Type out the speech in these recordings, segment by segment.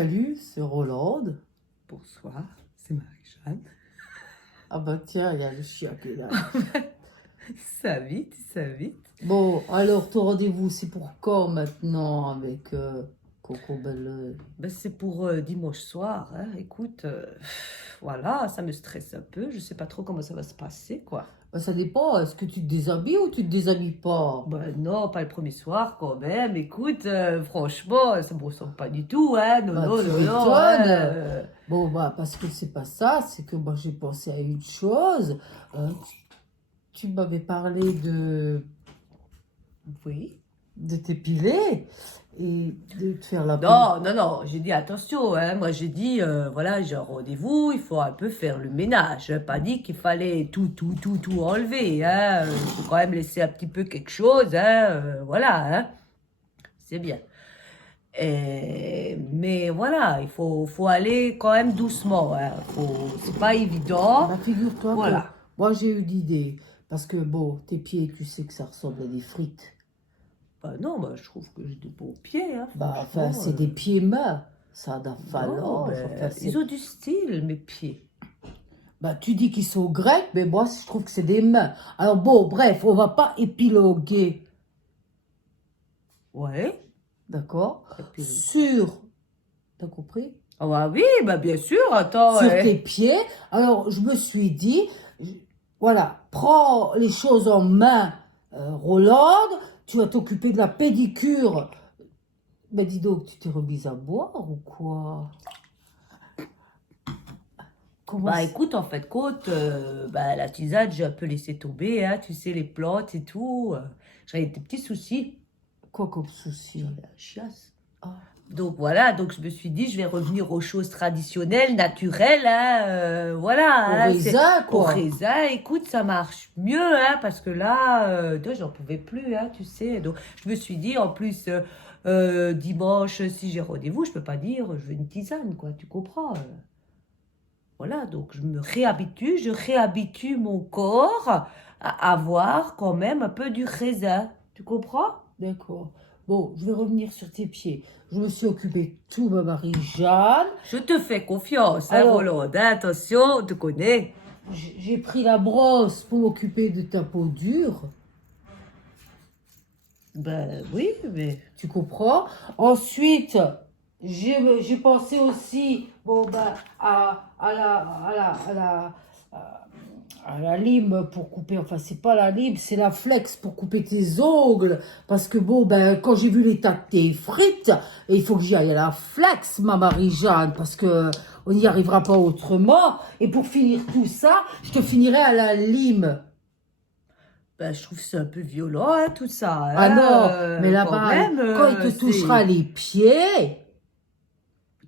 Salut, c'est Roland. Bonsoir, c'est Marie-Jeanne. Ah bah tiens, il y a le chien qui est là. Ça vite, ça vite. Bon, alors ton rendez-vous, c'est pour quand maintenant avec Coco Belle? Ben, c'est pour dimanche soir. Hein. Écoute, voilà, ça me stresse un peu. Je sais pas trop comment ça va se passer, quoi. Bah, ça dépend, est-ce que tu te déshabilles ou tu te déshabilles pas? Ben non, pas le premier soir quand même. Écoute, franchement, ça me ressemble pas du tout, hein. Non, Bah non, tu non, non. m'étonnes. Hein. Bon, bah parce que c'est pas ça, c'est que moi j'ai pensé à une chose. Tu m'avais parlé Oui. de t'épiler et de te faire la Non, non, non, j'ai dit attention, hein. Moi j'ai dit, voilà, j'ai un rendez-vous, il faut un peu faire le ménage. J'ai pas dit qu'il fallait tout enlever, hein. Il faut quand même laisser un petit peu quelque chose, hein. Voilà, hein. C'est bien. Mais voilà, faut aller quand même doucement, hein. C'est pas évident. Bah, figure-toi que Voilà. moi j'ai eu l'idée. Parce que bon, tes pieds, tu sais que ça ressemble à des frites. Bah non, bah, je trouve que j'ai de beaux pieds, hein, Bah, enfin, franchement. c'est des pieds mains. Ça a Non, phalange. Enfin, ben, ils ont du style, mes pieds. bah, tu dis qu'ils sont grecs, mais moi, je trouve que c'est des mains. Alors bon, bref, on va pas épiloguer, Ouais. d'accord? Et puis, T'as compris? ah bah oui, bah bien sûr, attends. Sur tes pieds. Alors, je me suis dit, je- voilà, prends les choses en main, Roland. Tu vas t'occuper de la pédicure. Mais dis donc, tu t'es remise à boire ou quoi? Comment Bah ça? écoute, en fait, côte, bah, la tisane, j'ai un peu laissé tomber, hein, tu sais, les plantes et tout. J'avais des petits soucis. Quoi comme souci? J'avais la chiasse. Ah. Donc voilà, donc je me suis dit, je vais revenir aux choses traditionnelles, naturelles, hein, voilà. Au Hein, raisin, au quoi. raisin, écoute, ça marche mieux, hein, parce que là, toi, j'en pouvais plus, hein, tu sais. Donc je me suis dit, en plus, dimanche, si j'ai rendez-vous, je peux pas dire, je veux une tisane, quoi, tu comprends. Voilà, donc je réhabitue mon corps à avoir quand même un peu du raisin. Tu comprends? D'accord. Bon, je vais revenir sur tes pieds. Je me suis occupée de tout, ma Marie-Jeanne. Je te fais confiance, hein, Alors, Roland. Hein, attention, on te connaît. j'ai pris la brosse pour m'occuper de ta peau dure. Ben oui, mais Tu comprends? Ensuite, j'ai pensé aussi bon, ben, à la lime pour couper. Enfin, c'est pas la lime, c'est la flex pour couper tes ongles. Parce que bon, ben, quand j'ai vu l'état de tes frites, il faut que j'y aille à la flex, ma Marie-Jeanne, parce que on n'y arrivera pas autrement. Et pour finir tout ça, je te finirai à la lime. ben, je trouve que c'est un peu violent, hein, tout ça. Ah Hein, non, mais quand là-bas, même, quand il te touchera les pieds,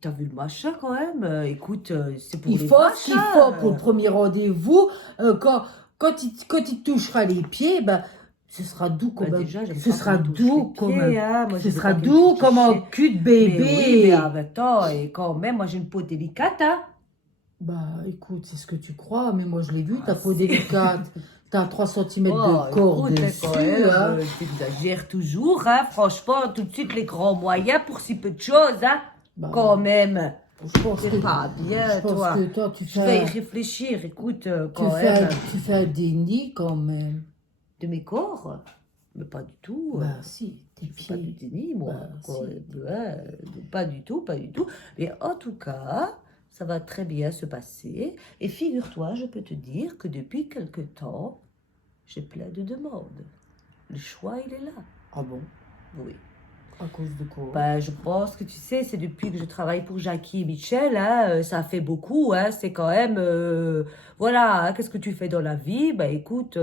t'as vu le machin quand même? Écoute, c'est pour il les faut ce vaches. qu'il faut pour le premier rendez-vous. Quand il te touchera les pieds, ben, ce sera doux Ben, comme un, déjà, j'aime ce pas qu'on sera me touche doux les comme pieds. un, Hein. Moi, ce je veux sera pas qu'il me doux comme un touche. cul de Mais oui, mais bébé. en même temps, et quand même, moi j'ai une peau délicate, hein. Bah, écoute, c'est ce que tu crois, mais moi je l'ai vu, Ah, ta peau si. délicate. T'as 3 centimètres de Oh, corps écoute, hein, quand dessus, même, hein. t'exagères toujours, hein. Franchement, tout de suite, les grands moyens pour si peu de choses, hein. Bah, Quand même. je pense que, C'est pas bien, je pense toi. que toi, Je vais y réfléchir, écoute, quand même. tu fais un déni quand même. De mes corps? Mais pas du tout. Bah, si, tes Je fais pas du pieds. déni, moi. Bah, Quoi. si. Ouais, pas du tout, pas du tout. Mais en tout cas, ça va très bien se passer. Et figure-toi, je peux te dire que depuis quelque temps, j'ai plein de demandes. Le choix, il est là. Ah bon? Oui. À cause de quoi? Ben, je pense que tu sais, c'est depuis que je travaille pour Jackie et Michel, hein, ça fait beaucoup, hein, c'est quand même, voilà, hein, qu'est-ce que tu fais dans la vie? Ben écoute,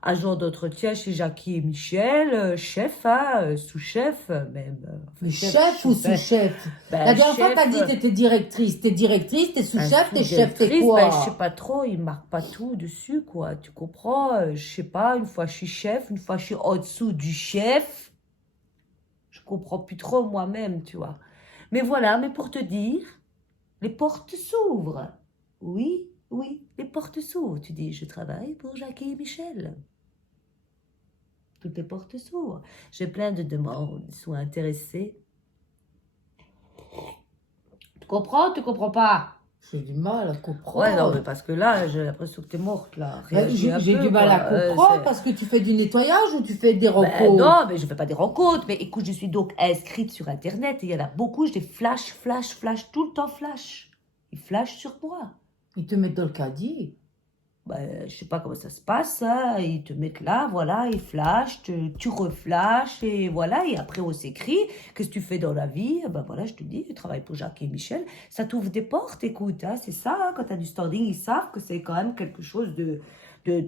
agent d'entretien chez Jackie et Michel, chef, hein, sous-chef, même. Mais Enfin, chef ou ben, sous-chef? ben, La dernière fois, chef, t'as dit que t'étais directrice. T'es directrice, t'es ben, sous-chef, t'es chef, t'es sous-directrice, ben, je sais quoi? pas trop, il marque pas tout dessus, quoi, tu comprends? Je sais pas, une fois je suis chef, une fois je suis en dessous du chef. Je comprends plus trop moi-même, tu vois. Mais voilà, mais pour te dire, les portes s'ouvrent. Oui, oui, les portes s'ouvrent. Tu dis, je travaille pour Jackie et Michel. Toutes les portes s'ouvrent. J'ai plein de demandes. Ils sont intéressés. Tu comprends, tu comprends pas? J'ai du mal à comprendre. Ouais, non, mais parce que là, j'ai l'impression que t'es morte, là. Ben, Réagis un j'ai peu, du mal à quoi. comprendre parce que tu fais du nettoyage ou tu fais des Ben, rencontres. non, mais je fais pas des rencontres. Mais écoute, je suis donc inscrite sur Internet et il y en a beaucoup. Je les flash, tout le temps flash. Ils flashent sur moi. Ils te mettent dans le caddie. Ben, je sais pas comment ça se passe, hein. Ils te mettent là, voilà, ils flashent, tu reflashes et voilà. Et après, on s'écrit. Qu'est-ce que tu fais dans la vie? Ben voilà, je te dis, je travaille pour Jacques et Michel. Ça t'ouvre des portes, écoute, hein, c'est ça. Hein, quand tu as du standing, ils savent que c'est quand même quelque chose de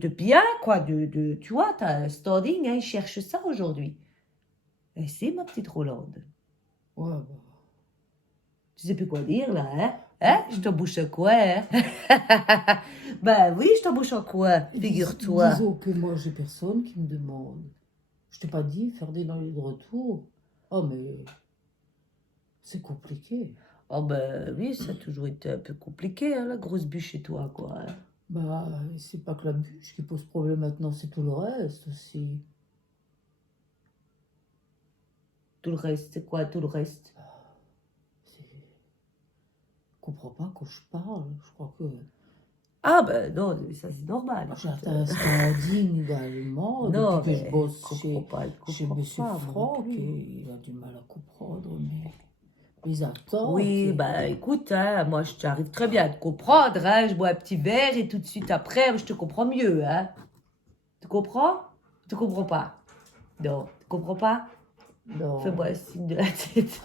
bien, quoi. Tu vois, tu as un standing, hein, ils cherchent ça aujourd'hui. Et c'est ma petite Rolande. Ouais, bah. Tu sais plus quoi dire, là, hein? Hein? Je t'embouche à quoi, hein? Ben oui, je t'embouche à quoi, figure-toi. Disons que moi, j'ai personne qui me demande. Je t'ai pas dit faire des dans de retour. Oh, mais c'est compliqué. Oh ben oui, ça a toujours été un peu compliqué, hein, la grosse bûche chez toi, quoi. Hein. Bah, c'est pas que la bûche qui pose problème maintenant, c'est tout le reste aussi. Tout le reste, c'est quoi tout le reste? Je comprends pas quand je parle. Je crois que Ah ben non, ça c'est normal. j'ai un standing également. Non, Depuis que je mais bosse je comprends pas, je chez comprends Monsieur pas, moi non Franck, plus. et il a du mal à comprendre mes attentes. Oui, bah écoute, hein, moi j'arrive très bien à te comprendre, hein, je bois un petit verre et tout de suite après, je te comprends mieux, hein. Tu comprends? Tu comprends pas? Non, tu comprends pas? Non. Fais-moi un signe de la tête.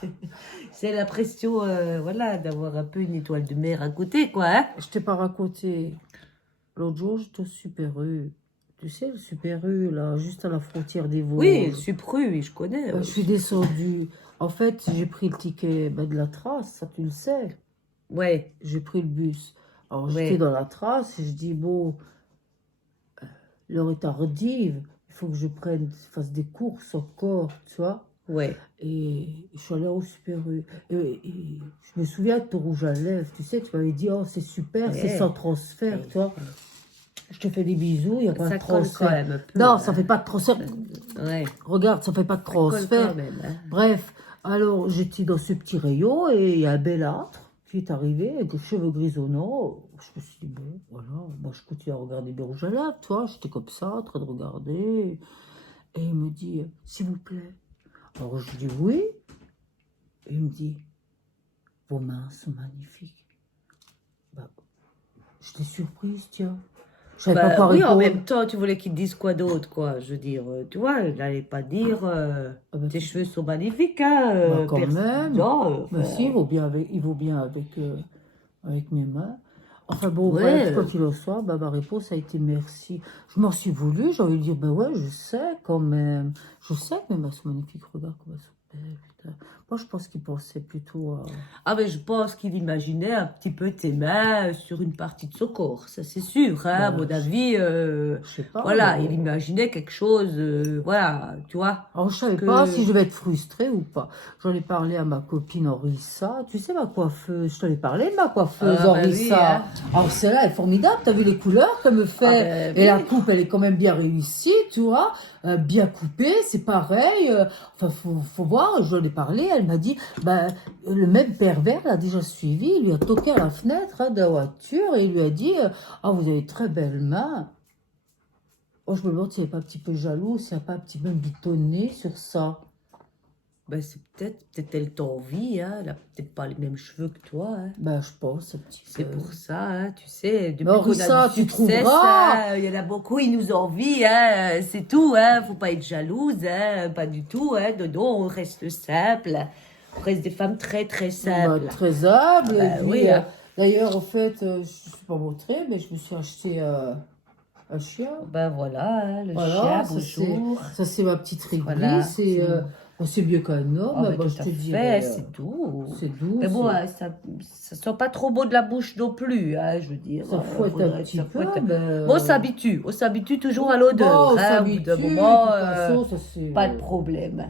C'est l'impression, voilà, d'avoir un peu une étoile de mer à côté, quoi, hein. Je t'ai pas raconté. L'autre jour, j'étais au Super U. Tu sais, le Super U, là, juste à la frontière des Vosges. Oui, le Supru, oui, je connais. Je suis descendue. En fait, j'ai pris le ticket de la trace, ça tu le sais. Ouais, J'ai pris le bus. Alors, Ouais. j'étais dans la trace et je dis, bon, l'heure est tardive. Il faut que je fasse des courses encore, tu vois. ouais. Et je suis allée au Super U. Et je me souviens de ton rouge à lèvres. Tu sais, tu m'avais dit, oh, c'est super, Ouais. c'est sans transfert, Ouais. tu vois. Je te fais des bisous, il n'y a pas Ça de colle quand transfert. même un peu. Non, hein. ça fait pas de transfert. Ouais, Regarde, ça fait pas de ça colle transfert. quand même. Hein. Bref, alors j'étais dans ce petit rayon et il y a un belâtre qui est arrivé avec les cheveux grisonnants. Je me suis dit, bon, voilà, moi je continue à regarder mes rouges à lèvres, tu vois. J'étais comme ça, en train de regarder. Et il me dit, s'il vous plaît. Alors je dis oui. Et il me dit, vos mains sont magnifiques. Bah, je t'ai surprise, tiens. Je savais pas Bah, quoi oui, en répondre. même temps, tu voulais qu'ils te disent quoi d'autre, quoi. Je veux dire, tu vois, il n'allait pas dire Ah bah, tes cheveux sont magnifiques, hein. Bah, quand même. Non, Bah si, il vaut bien avec mes mains. Enfin bon, Ouais. bref, quoi qu'il en soit, bah, ma réponse a été merci. Je m'en suis voulu, j'ai envie de dire, bah ouais, je sais quand même. Je sais que mes mains sont magnifiques, regarde comment elles sont belles, putain. Moi, je pense qu'il pensait plutôt à... Ah, mais je pense qu'il imaginait un petit peu tes mains sur une partie de son corps, ça c'est sûr, hein, à Bah, mon avis. Je sais pas. Voilà, il imaginait quelque chose, voilà, tu vois. Alors, je savais que- pas si je vais être frustrée ou pas. J'en ai parlé à ma copine Orissa. Tu sais, ma coiffeuse, je t'en ai parlé de ma coiffeuse Ah, bah oui, Orissa. hein. Alors, celle-là, elle est formidable. T'as vu les couleurs qu'elle me fait? Ah, bah Et la oui. coupe, elle est quand même bien réussie, tu vois. Bien coupée, c'est pareil. Enfin, faut voir, j'en ai parlé. Elle m'a dit, bah, le même pervers l'a déjà suivi. Il lui a toqué à la fenêtre de la voiture et il lui a dit, ah, vous avez très belles mains. Oh, je me demande s'il n'est pas un petit peu jaloux, s'il n'y a pas un petit peu bitonné sur ça. Ben, c'est peut-être elle t'envie, hein. Elle a peut-être pas les mêmes cheveux que toi, hein. Ben, je pense un petit C'est peu. pour ça, hein, tu sais, depuis Mais qu'on Orissa, a du tu succès, trouveras. hein, il y en a beaucoup, ils nous envient, hein, c'est tout, hein, faut pas être jalouse, hein, pas du tout, hein, non, on reste simple, on reste des femmes très très simples. Ben, très humble. Ah, Et bah, puis, oui, hein. d'ailleurs, en fait, je ne suis pas montré, mais je me suis acheté un chien. Ben voilà, hein, le Voilà, chien, bonjour. ça c'est ma petite réglisse. Voilà, C'est mieux qu'un homme. Oh, ben, ben, tout je à te fait, dirais. c'est tout. C'est doux. Mais bon, c'est- hein, ça sent pas trop beau de la bouche non plus, hein, je veux dire. ça fouette un petit ça peu. fouette. ben, Bon, on s'habitue toujours à l'odeur. bon, on hein, au bout s'habitue. d'un De moment, toute façon, ça c'est... pas de problème.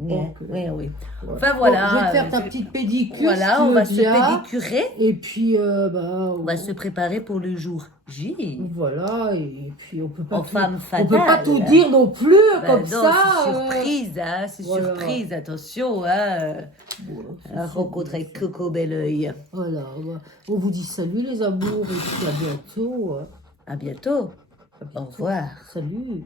Ok. Oui, oui. Ouais. Enfin voilà. Bon, je vais te faire ta petite pédicure. Voilà, si tu on veux va se bien. pédicurer. Et puis, On va se préparer pour le jour J. voilà, et puis on peut pas En tout, femme on peut pas fatale. tout dire non plus Ben comme non, ça. c'est surprise, hein, c'est voilà. surprise, attention, hein. Voilà, c'est La rencontre avec Coco Belleuil. Voilà, on vous dit salut les amours et puis à bientôt. À bientôt. À bientôt. Au revoir. Salut.